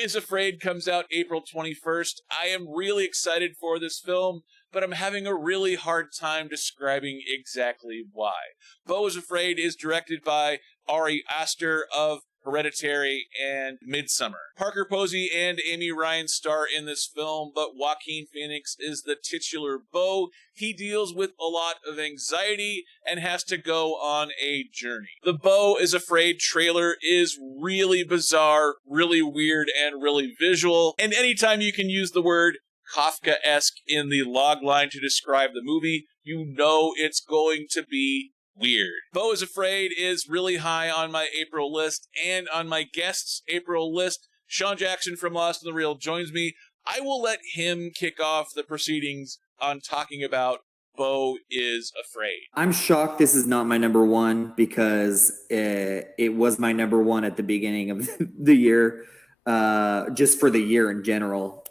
Is Afraid comes out April 21st. I am really excited for this film, but I'm having a really hard time describing exactly why. Beau Is Afraid is directed by Ari Aster of Hereditary and Midsommar. Parker Posey and Amy Ryan star in this film, but Joaquin Phoenix is the titular Beau. He deals with a lot of anxiety and has to go on a journey. The Beau Is Afraid trailer is really bizarre, really weird, and really visual. And anytime you can use the word Kafka-esque in the log line to describe the movie, you know it's going to be weird. Beau Is Afraid is really high on my April list and on my guests' April list. Shawn Jackson from Lost in the Real joins me. I will let him kick off the proceedings on talking about Beau Is Afraid. I'm shocked this is not my number one because it was my number one at the beginning of the year, just for the year in general.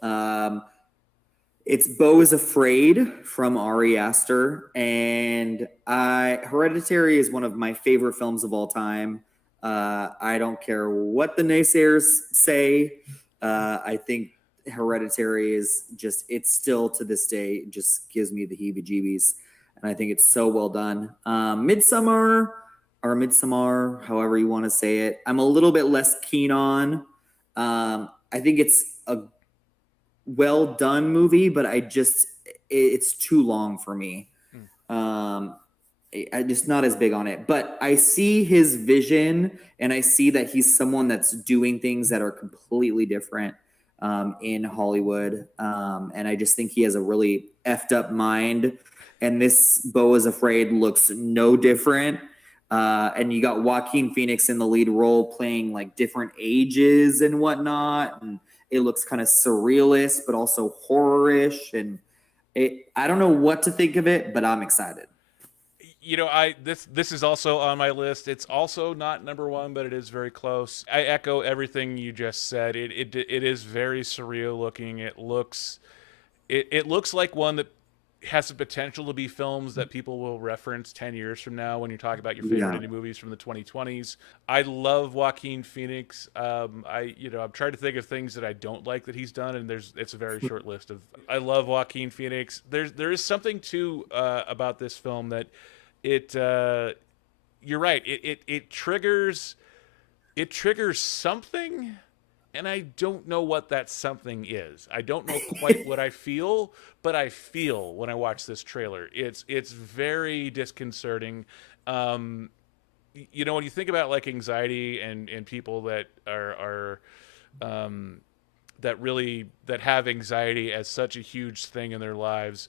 It's Beau Is Afraid from Ari Aster, and Hereditary is one of my favorite films of all time. I don't care what the naysayers say. I think Hereditary is just, it's still to this day, just gives me the heebie-jeebies, and I think it's so well done. Midsommar, however you want to say it, I'm a little bit less keen on. I think it's a well done movie, but it's too long for me. I'm just not as big on it, but I see his vision and I see that he's someone that's doing things that are completely different in Hollywood. And I just think he has a really effed up mind, and this Beau Is Afraid looks no different. And you got Joaquin Phoenix in the lead role playing like different ages and whatnot. And it looks kind of surrealist, but also horror-ish. And I don't know what to think of it, but I'm excited. You know, this is also on my list. It's also not number one, but it is very close. I echo everything you just said. It is very surreal looking. It looks like one that has the potential to be films that people will reference 10 years from now when you're talking about your favorite indie movies from the 2020s. I love Joaquin Phoenix. I'm trying to think of things that I don't like that he's done, and it's a very short list of. I love Joaquin Phoenix. There is something too about this film that you're right. It triggers something. And I don't know what that something is. I don't know quite what I feel, but I feel when I watch this trailer. It's very disconcerting. When you think about like anxiety and people that are that have anxiety as such a huge thing in their lives,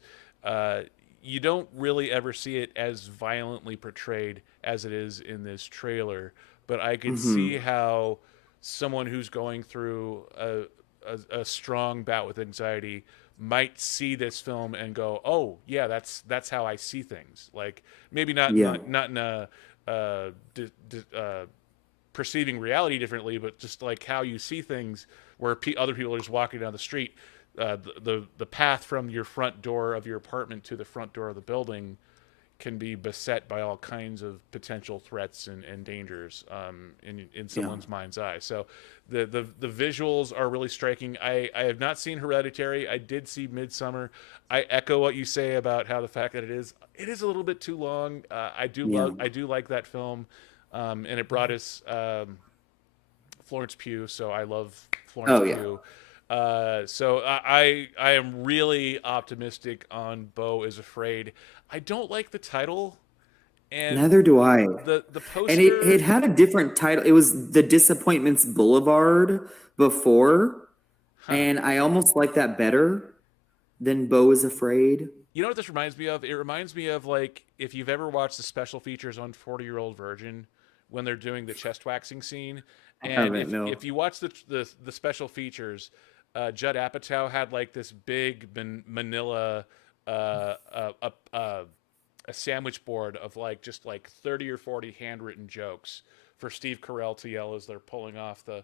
you don't really ever see it as violently portrayed as it is in this trailer. But I can see how someone who's going through a strong bout with anxiety might see this film and go, "Oh, yeah, that's how I see things." Like maybe not in a perceiving reality differently, but just like how you see things, where other people are just walking down the street. The path from your front door of your apartment to the front door of the building can be beset by all kinds of potential threats and dangers in someone's mind's eye. So the visuals are really striking. I have not seen Hereditary. I did see Midsommar. I echo what you say about how the fact that it is a little bit too long. I do like that film, and it brought us Florence Pugh. So I love Florence Pugh. So I am really optimistic on Beau Is Afraid. I don't like the title. And neither do I. The poster, and it had a different title. It was The Disappointments Boulevard before, and I almost like that better than Beau Is Afraid. You know what this reminds me of? It reminds me of like if you've ever watched the special features on 40-Year-Old Virgin when they're doing the chest waxing scene. And if you watch the special features, Judd Apatow had like this big manila a sandwich board of like just like 30 or 40 handwritten jokes for Steve Carell to yell as they're pulling off the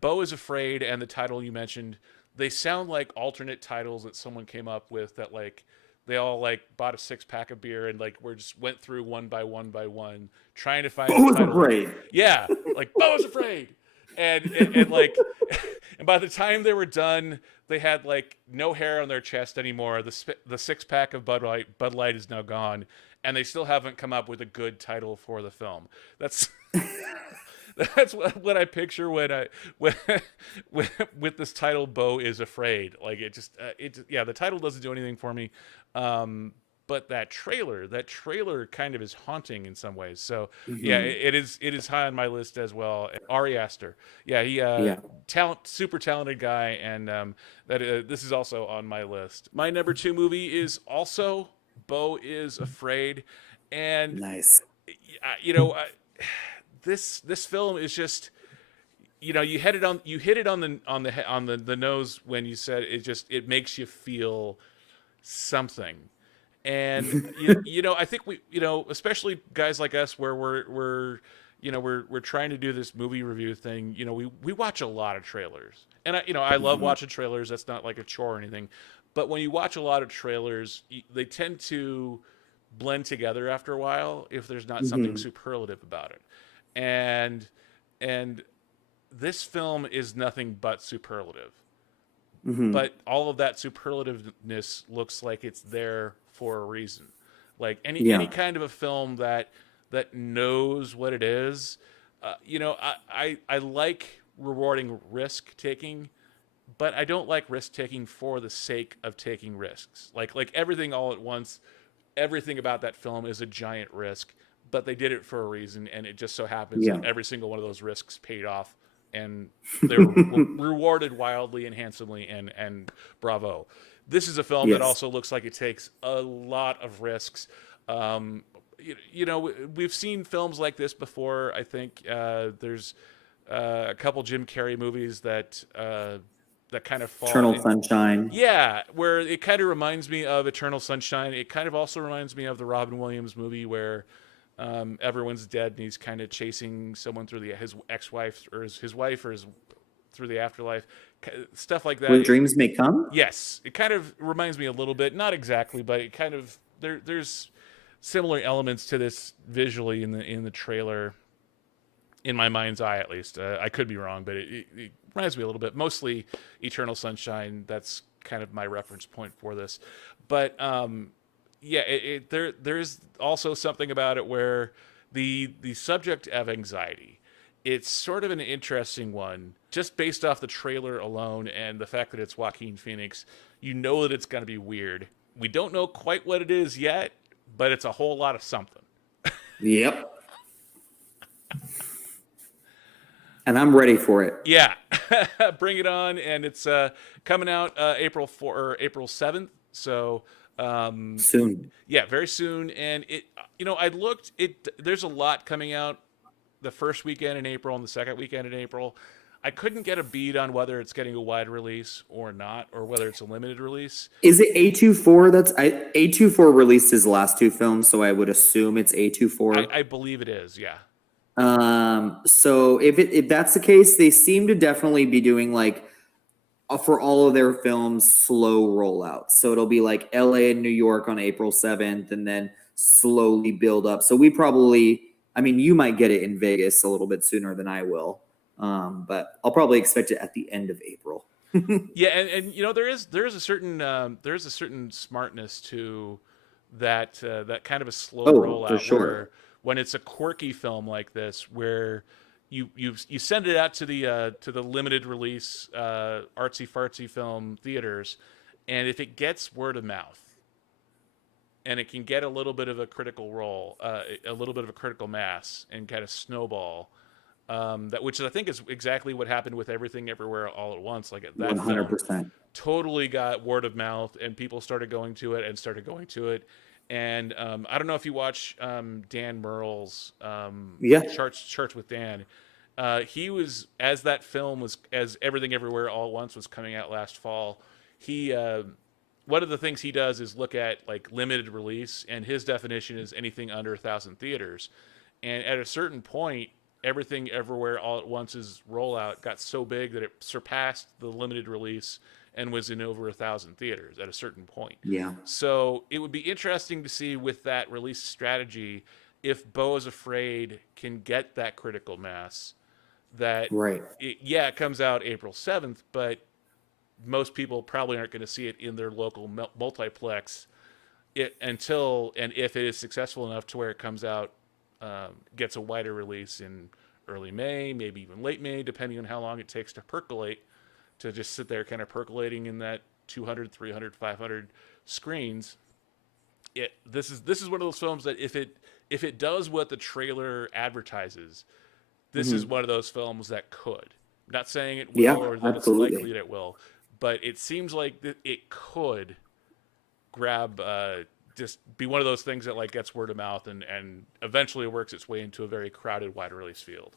Beau Is Afraid and the title you mentioned. They sound like alternate titles that someone came up with that like they all like bought a 6-pack of beer and like went through one by one trying to find Beau Is Afraid. Yeah, like Beau Is Afraid. And like And by the time they were done, they had like no hair on their chest anymore. The 6-pack of Bud Light is now gone, and they still haven't come up with a good title for the film. That's that's what I picture when with this title, Beau Is Afraid. Like the title doesn't do anything for me. But that trailer kind of is haunting in some ways. So yeah, it is high on my list as well. Ari Aster, he super talented guy, and this is also on my list. My number 2 movie is also Beau Is Afraid, and nice. This film is just, you hit it on the nose when you said it makes you feel something. And I think we, especially guys like us, where we're trying to do this movie review thing. We watch a lot of trailers, and I love watching trailers. That's not like a chore or anything, but when you watch a lot of trailers, they tend to blend together after a while if there's not something superlative about it, and this film is nothing but superlative. But all of that superlativeness looks like it's there for a reason. Like any kind of a film that knows what it is. I like rewarding risk taking, but I don't like risk taking for the sake of taking risks. Like Everything All at Once, everything about that film is a giant risk, but they did it for a reason, and it just so happens that every single one of those risks paid off. And they were rewarded wildly and handsomely, and bravo. This is a film that also looks like it takes a lot of risks. We've seen films like this before. I think there's a couple Jim Carrey movies that kind of fall. Eternal Sunshine. Yeah, where it kind of reminds me of Eternal Sunshine. It kind of also reminds me of the Robin Williams movie where everyone's dead and he's kind of chasing someone through his ex-wife or his wife or through the afterlife, stuff like that. Where Dreams May Come? Yes, it kind of reminds me a little bit, not exactly, but it kind of there's similar elements to this visually in the trailer, in my mind's eye at least. I could be wrong, but it reminds me a little bit. Mostly Eternal Sunshine. That's kind of my reference point for this, but there's also something about it where the subject of anxiety, it's sort of an interesting one, just based off the trailer alone and the fact that it's Joaquin Phoenix. That it's going to be weird. We don't know quite what it is yet, but it's a whole lot of something. Yep. And I'm ready for it. Yeah. Bring it on. And it's coming out April 7th. So soon. Yeah, very soon. And there's a lot coming out the first weekend in April and the second weekend in April. I couldn't get a bead on whether it's getting a wide release or not, or whether it's a limited release. Is it A24? A24 released his last 2 films, so I would assume it's A24. I believe it is, yeah. So if that's the case, they seem to definitely be doing like for all of their films slow rollout. So it'll be like LA and New York on April 7th, and then slowly build up. So you might get it in Vegas a little bit sooner than I will. But I'll probably expect it at the end of April. Yeah, and there is a certain smartness to that kind of a slow rollout. For sure. Where when it's a quirky film like this, where you send it out to the limited release artsy fartsy film theaters, and if it gets word of mouth, and it can get a little bit of a critical role, a little bit of a critical mass, and kind of snowball. Which I think is exactly what happened with Everything Everywhere All at Once. Like that 100%. film totally got word of mouth, and people started going to it. And I don't know if you watch Dan Merle's Charts with Dan. He was, as Everything Everywhere All at Once was coming out last fall, he one of the things he does is look at like limited release, and his definition is anything under 1,000 theaters. And at a certain point, Everything Everywhere All at Once's rollout got so big that it surpassed the limited release and was in over 1,000 theaters at a certain point. Yeah. So it would be interesting to see with that release strategy if Beau Is Afraid can get that critical mass that Right. it comes out April 7th, but most people probably aren't going to see it in their local multiplex until and if it is successful enough to where it comes out, gets a wider release in early May, maybe even late May, depending on how long it takes to percolate, to just sit there kind of percolating in that 200, 300, 500 screens. This is one of those films that if it does what the trailer advertises, this is one of those films that could. I'm not saying it will or that absolutely. it's likely that it will, but it seems like it could grab, just be one of those things that like gets word of mouth and eventually works its way into a very crowded, wide release field.